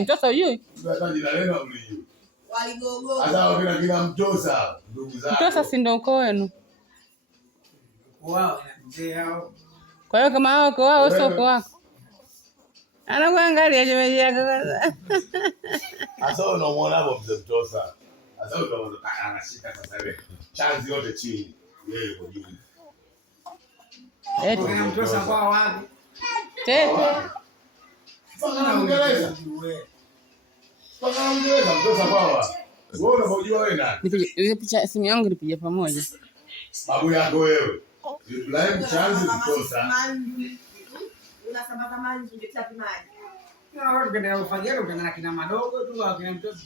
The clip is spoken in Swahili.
Mtosa hujui? Mtosa si ndio uko wenu? Kwa hiyo kama hao uko wao sio uko wako. Anakuangalia shemeji yako kwanza. Sasa unamuona hapo mzee Mtosa. Sasa utaona anashika sasa hivi. Chanzi yote chini. Yeye yuko juu. Kuna Mtosa kwa wapi? Tete. Sasa Uingereza. Sasa Uingereza Mtosa kwa wapi? Wewe unajua wewe nani? Nipige picha simu yangu nipige pamoja. Babu yako wewe. Ibrahim Chanzi Mtosa. Unasambaza maji ungetia maji. Unaona watu kenda ufagero kana kina madogo tu au kina Mtosa.